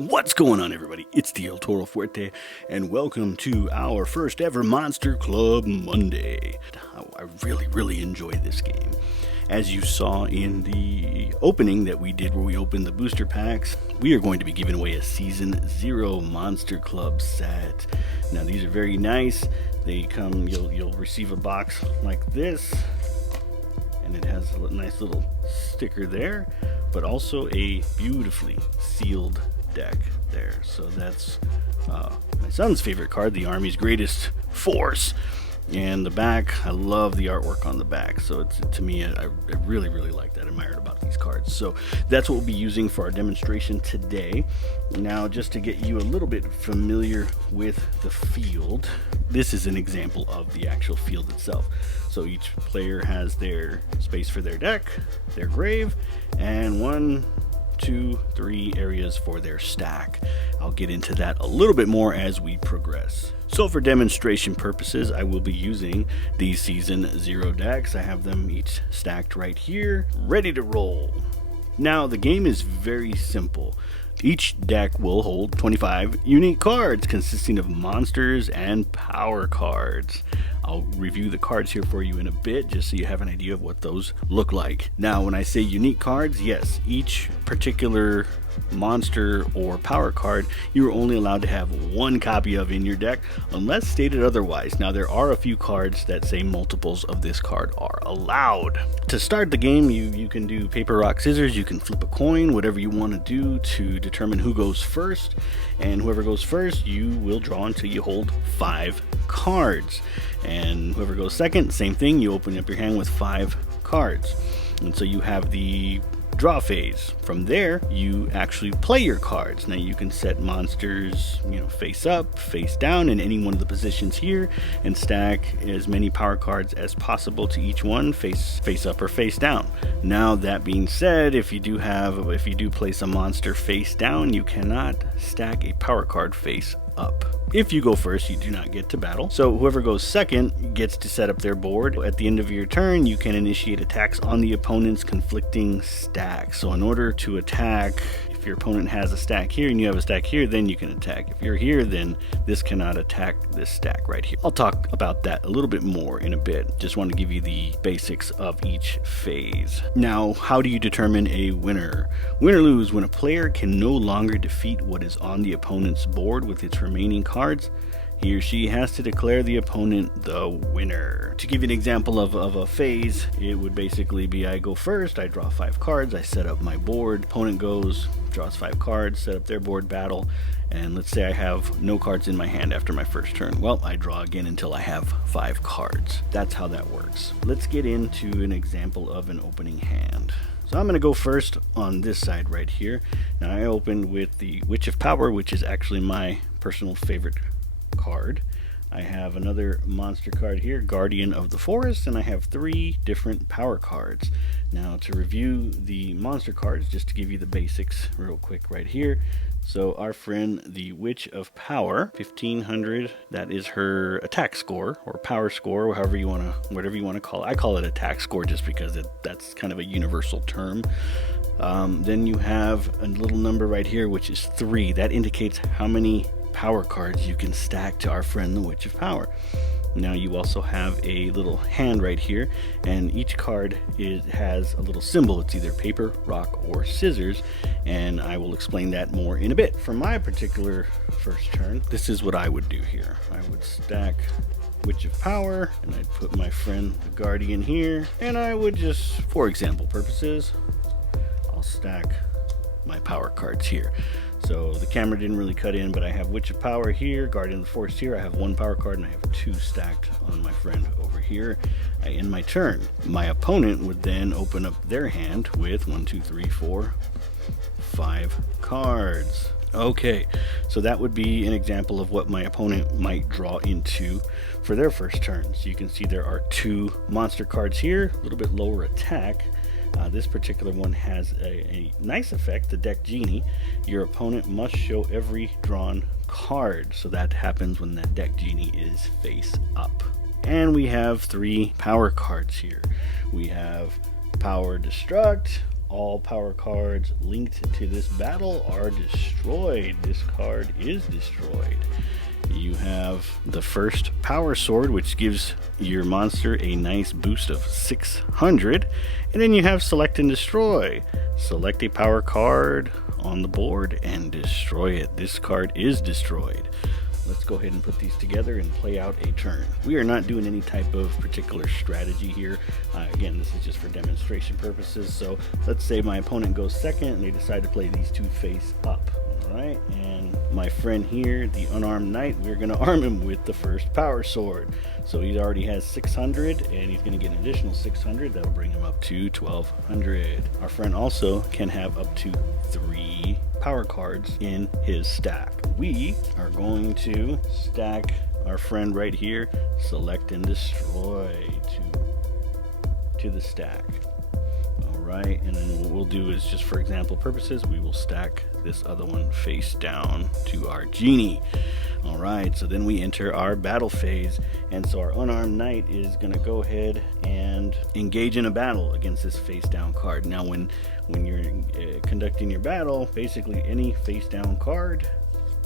What's going on, everybody? It's the El Toro Fuerte, and welcome to our first ever Monster Club Monday. I really enjoy this game. As you saw in the opening that we did where we opened the booster packs, we are going to be giving away a Season 0 Monster Club set. Now these are very nice. They come, you'll receive a box like this, and it has a nice little sticker there, but also a beautifully sealed deck there. So that's my son's favorite card, the Army's Greatest Force. And the back, I love the artwork on the back. So it's, to me, I really like that. I admire about these cards. So that's what we'll be using for our demonstration today. Now, just to get you a little bit familiar with the field, this is an example of the actual field itself. So each player has their space for their deck, their grave, and 1, 2, 3 areas for their stack. I'll get into that a little bit more as we progress. So for demonstration purposes, I will be using these Season 0 decks. I have them each stacked right here, ready to roll. Now the game is very simple. Each deck will hold 25 unique cards consisting of monsters and power cards. I'll review the cards here for you in a bit just so you have an idea of what those look like. Now when I say unique cards, yes, each particular monster or power card you're only allowed to have one copy of in your deck unless stated otherwise. Now there are a few cards that say multiples of this card are allowed. To start the game, you can do paper, rock, scissors. You can flip a coin, whatever you want to do to determine who goes first, and whoever goes first you will draw until you hold 5 cards, and whoever goes second, same thing, you open up your hand with 5 cards. And so you have the draw phase. From there, you actually play your cards. Now you can set monsters, face up, face down in any one of the positions here, and stack as many power cards as possible to each one, face up or face down. Now that being said, if you do place a monster face down, you cannot stack a power card face up. If you go first, you do not get to battle. So whoever goes second gets to set up their board. At the end of your turn, you can initiate attacks on the opponent's conflicting stack. So in order to attack, if your opponent has a stack here and you have a stack here, then you can attack. If you're here, then this cannot attack this stack right here. I'll talk about that a little bit more in a bit. Just want to give you the basics of each phase. Now, how do you determine a winner? Win or lose when a player can no longer defeat what is on the opponent's board with its remaining cards. He or she has to declare the opponent the winner. To give you an example of a phase, it would basically be I go first, I draw 5 cards, I set up my board, opponent goes, draws 5 cards, set up their board, battle, and let's say I have no cards in my hand after my first turn. Well, I draw again until I have 5 cards. That's how that works. Let's get into an example of an opening hand. So I'm going to go first on this side right here. Now I opened with the Witch of Power, which is actually my personal favorite card. I have another monster card here, Guardian of the Forest, and I have 3 different power cards. Now to review the monster cards, just to give you the basics real quick right here. So our friend, the Witch of Power, 1500, that is her attack score or power score, whatever you want to call it. I call it attack score just because that's kind of a universal term. Then you have a little number right here, which is 3. That indicates how many power cards you can stack to our friend the Witch of Power. Now you also have a little hand right here, and each card has a little symbol. It's either paper, rock, or scissors, and I will explain that more in a bit. For my particular first turn, this is what I would do here. I would stack Witch of Power, and I'd put my friend the Guardian here, and I would just, for example purposes, I'll stack my power cards here. So the camera didn't really cut in, but I have Witch of Power here, Guardian of the Forest here. I have 1 power card, and I have 2 stacked on my friend over here. I end my turn. My opponent would then open up their hand with 1, 2, 3, 4, 5 cards. Okay, so that would be an example of what my opponent might draw into for their first turn. So you can see there are 2 monster cards here, a little bit lower attack. This particular one has a nice effect, the Deck Genie. Your opponent must show every drawn card. So that happens when that Deck Genie is face up. And we have 3 power cards here. We have Power Destruct, all power cards linked to this battle are destroyed. This card is destroyed. You have the first power sword, which gives your monster a nice boost of 600, and then you have select and destroy. Select a power card on the board and destroy it. This card is destroyed. Let's go ahead and put these together and play out a turn. We are not doing any type of particular strategy here. Again, this is just for demonstration purposes. So let's say my opponent goes second and they decide to play these two face up. All right, and my friend here, the unarmed knight, we're going to arm him with the first power sword. So he already has 600, and he's going to get an additional 600. That'll bring him up to 1200. Our friend also can have up to 3 power cards in his stack. We are going to stack our friend right here, select and destroy to the stack. Right, and then what we'll do is, just for example purposes, we will stack this other one face down to our genie. All right, so then we enter our battle phase, and so our unarmed knight is going to go ahead and engage in a battle against this face down card. Now when you're conducting your battle, basically any face down card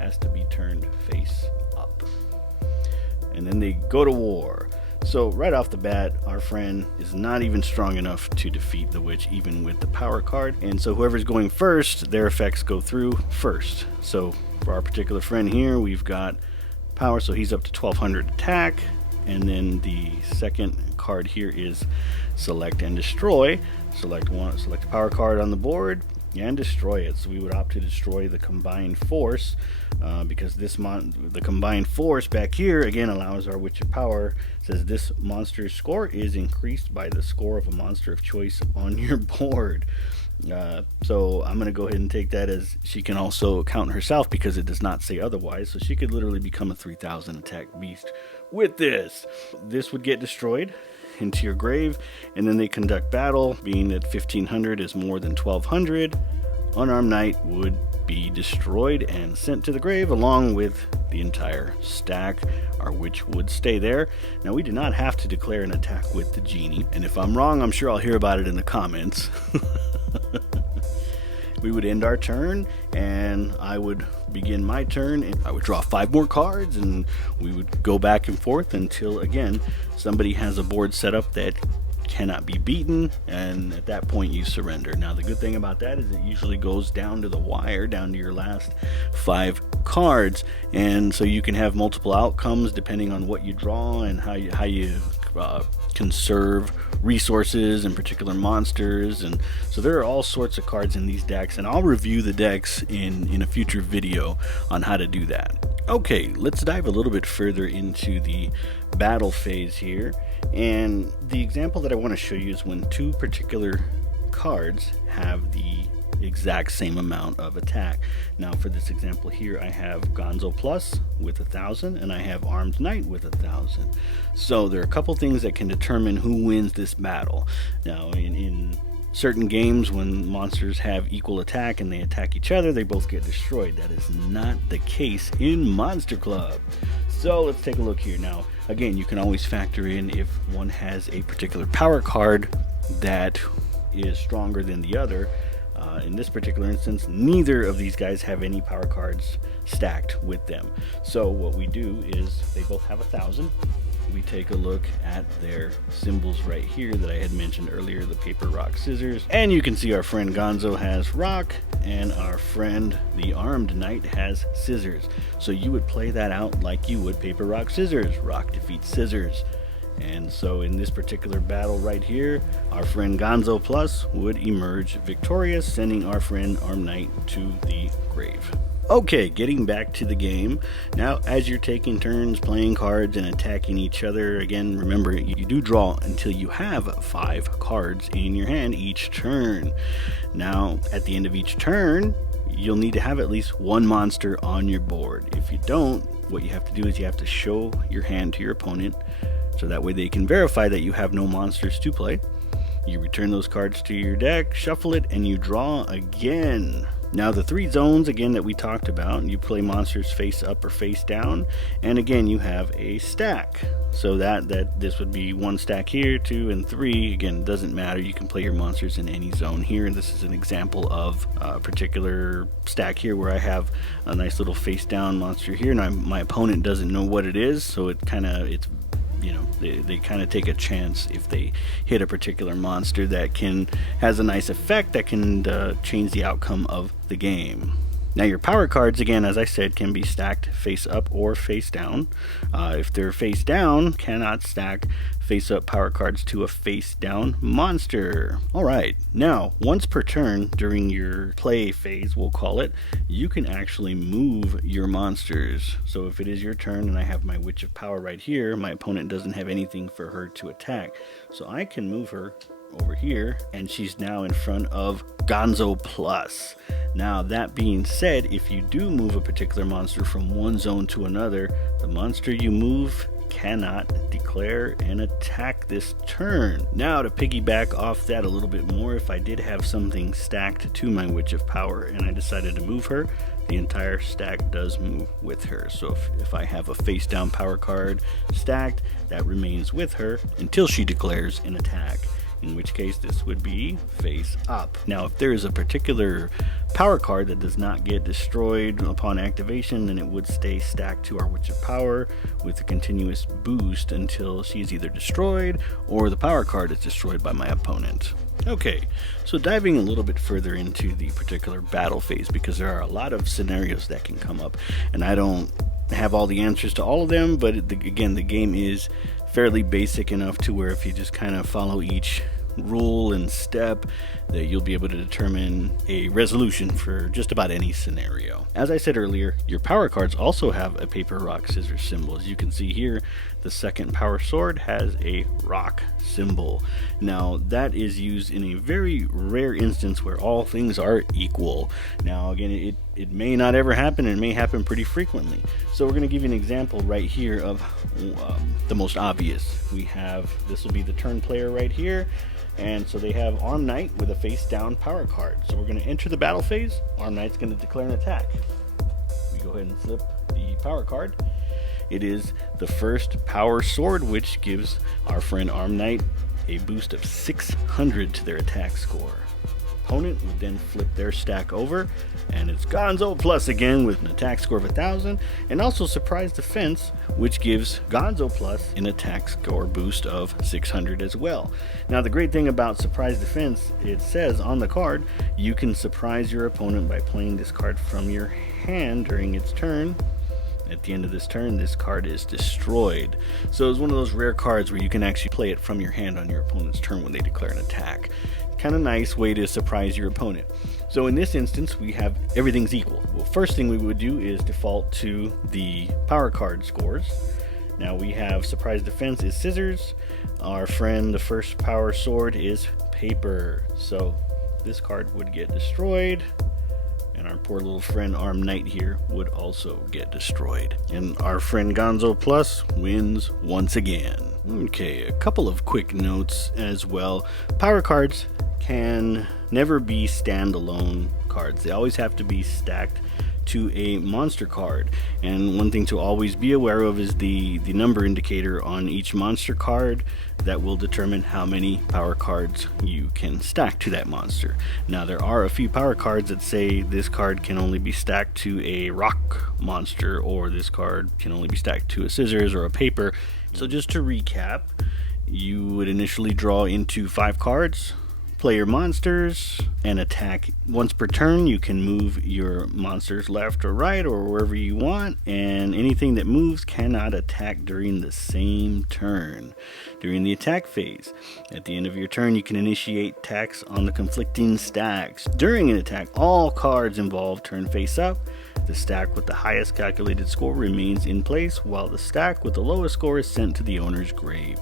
has to be turned face up, and then they go to war. So right off the bat, our friend is not even strong enough to defeat the witch, even with the power card. And so whoever's going first, their effects go through first. So for our particular friend here, we've got power, so he's up to 1200 attack. And then the second card here is select and destroy. Select a power card on the board and destroy it. So we would opt to destroy the combined force, because the combined force back here again allows our Witch of Power. Says this monster's score is increased by the score of a monster of choice on your board. So I'm going to go ahead and take that as she can also count herself, because it does not say otherwise. So she could literally become a 3000 attack beast with this. This would get destroyed into your grave, and then they conduct battle. Being that 1500 is more than 1200, unarmed knight would be destroyed and sent to the grave along with the entire stack. Our witch would stay there. Now, we do not have to declare an attack with the genie, and if I'm wrong, I'm sure I'll hear about it in the comments. We would end our turn, and I would begin my turn, and I would draw 5 more cards, and we would go back and forth until, again, somebody has a board set up that cannot be beaten, and at that point you surrender. Now, the good thing about that is it usually goes down to the wire, down to your last 5 cards, and so you can have multiple outcomes depending on what you draw and how you conserve resources and particular monsters. And so there are all sorts of cards in these decks, and I'll review the decks in a future video on how to do that. Okay, let's dive a little bit further into the battle phase here, and the example that I want to show you is when 2 particular cards have the exact same amount of attack. Now, for this example here, I have Gonzo Plus with 1000, and I have Armed Knight with 1000. So there are a couple things that can determine who wins this battle. Now, in certain games, when monsters have equal attack and they attack each other, they both get destroyed. That is not the case in Monster Club. So let's take a look here. Now, again, you can always factor in if one has a particular power card that is stronger than the other. In this particular instance, neither of these guys have any power cards stacked with them. So what we do is, they both have 1000. We take a look at their symbols right here that I had mentioned earlier, the paper, rock, scissors. And you can see our friend Gonzo has rock, and our friend the Armed Knight has scissors. So you would play that out like you would paper, rock, scissors. Rock defeats scissors. And so in this particular battle right here, our friend Gonzo Plus would emerge victorious, sending our friend Armed Knight to the grave. Okay, getting back to the game. Now, as you're taking turns playing cards and attacking each other, again, remember, you do draw until you have 5 cards in your hand each turn. Now, at the end of each turn, you'll need to have at least 1 monster on your board. If you don't, what you have to do is you have to show your hand to your opponent, so that way they can verify that you have no monsters to play. You return those cards to your deck, shuffle it, and you draw again. Now the 3 zones again that we talked about, you play monsters face up or face down, and again you have a stack. So that this would be 1 stack here, 2 and 3. Again, it doesn't matter, you can play your monsters in any zone here. And this is an example of a particular stack here where I have a nice little face down monster here. Now my opponent doesn't know what it is, so it's you know, they kind of take a chance if they hit a particular monster that has a nice effect that can change the outcome of the game. Now your power cards, again, as I said, can be stacked face up or face down. If they're face down, cannot stack face up power cards to a face down monster. Alright, now once per turn during your play phase, we'll call it, you can actually move your monsters. So if it is your turn and I have my Witch of Power right here, my opponent doesn't have anything for her to attack. So I can move her over here, and she's now in front of Gonzo Plus. Now that being said, if you do move a particular monster from one zone to another, the monster you move cannot declare an attack this turn. Now to piggyback off that a little bit more, if I did have something stacked to my Witch of Power and I decided to move her, the entire stack does move with her. So if I have a face down power card stacked, that remains with her until she declares an attack, in which case this would be face up. Now if there is a particular power card that does not get destroyed upon activation, then it would stay stacked to our Witch of Power with a continuous boost until she's either destroyed or the power card is destroyed by my opponent. Okay, so diving a little bit further into the particular battle phase, because there are a lot of scenarios that can come up, and I don't have all the answers to all of them, but again, the game is fairly basic enough to where if you just kind of follow each rule and step, that you'll be able to determine a resolution for just about any scenario. As I said earlier, your power cards also have a paper, rock, scissors symbol. As you can see here, the second power sword has a rock symbol. Now that is used in a very rare instance where all things are equal. Now again, it may not ever happen, and it may happen pretty frequently. So we're going to give you an example right here of the most obvious. This will be the turn player right here. And so they have Arm Knight with a face down power card. So we're going to enter the battle phase. Arm Knight's going to declare an attack. We go ahead and flip the power card. It is the first power sword, which gives our friend Arm Knight a boost of 600 to their attack score. Opponent would then flip their stack over, and it's Gonzo Plus again with an attack score of 1000, and also Surprise Defense, which gives Gonzo Plus an attack score boost of 600 as well. Now the great thing about Surprise Defense, it says on the card, you can surprise your opponent by playing this card from your hand during its turn. At the end of this turn, this card is destroyed. So it's one of those rare cards where you can actually play it from your hand on your opponent's turn when they declare an attack. Kind of nice way to surprise your opponent. So in this instance, we have everything's equal. Well, first thing we would do is default to the power card scores. Now we have Surprise Defense is scissors. Our friend, the first power sword, is paper. So this card would get destroyed, and our poor little friend Arm Knight here would also get destroyed. And our friend Gonzo Plus wins once again. Okay, a couple of quick notes as well. Power cards can never be standalone cards. They always have to be stacked to a monster card. And one thing to always be aware of is the number indicator on each monster card that will determine how many power cards you can stack to that monster. Now there are a few power cards that say this card can only be stacked to a rock monster, or this card can only be stacked to a scissors or a paper. So just to recap, you would initially draw into 5 cards, play your monsters, and attack. Once per turn, you can move your monsters left or right or wherever you want, and anything that moves cannot attack during the same turn. During the attack phase, at the end of your turn, you can initiate attacks on the conflicting stacks. During an attack, all cards involved turn face up. The stack with the highest calculated score remains in place, while the stack with the lowest score is sent to the owner's grave.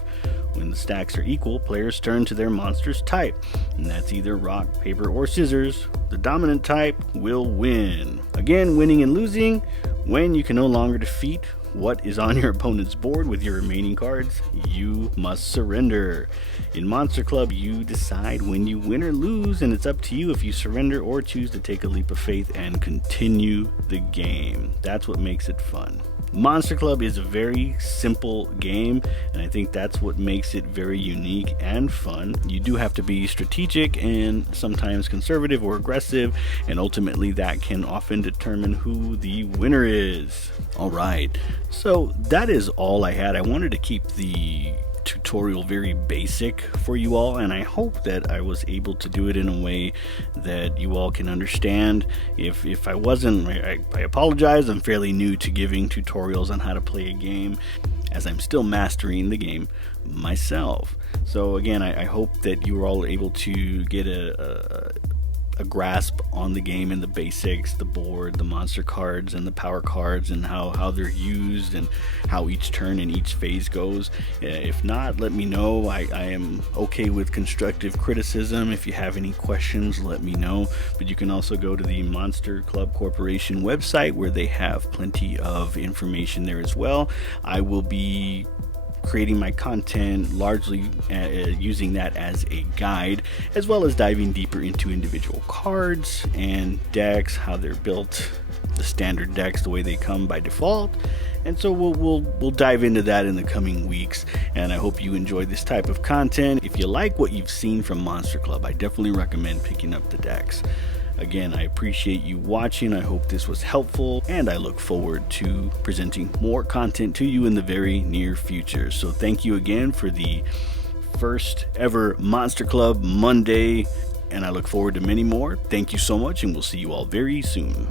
When the stacks are equal, players turn to their monster's type, and that's either rock, paper, or scissors. The dominant type will win. Again, winning and losing when you can no longer defeat what is on your opponent's board with your remaining cards, you must surrender. In Monster Club, you decide when you win or lose, and it's up to you if you surrender or choose to take a leap of faith and continue the game. That's what makes it fun. Monster Club is a very simple game, and I think that's what makes it very unique and fun. You do have to be strategic and sometimes conservative or aggressive, and ultimately that can often determine who the winner is. Alright, so that is all I had. I wanted to keep the tutorial very basic for you all, and I hope that I was able to do it in a way that you all can understand. If I wasn't, I apologize. I'm fairly new to giving tutorials on how to play a game, as I'm still mastering the game myself. So again, I hope that you were all able to get a grasp on the game and the basics, the board, the monster cards, and the power cards, and how they're used and how each turn and each phase goes. If not, let me know. I am okay with constructive criticism. If you have any questions, let me know. But you can also go to the Monster Club Corporation website, where they have plenty of information there as well. I will be creating my content largely using that as a guide, as well as diving deeper into individual cards and decks, how they're built, the standard decks, the way they come by default. And so we'll dive into that in the coming weeks, and I hope you enjoy this type of content. If you like what you've seen from Monster Club, I definitely recommend picking up the decks. Again, I appreciate you watching. I hope this was helpful, and I look forward to presenting more content to you in the very near future. So thank you again for the first ever Monster Club Monday, and I look forward to many more. Thank you so much, and we'll see you all very soon.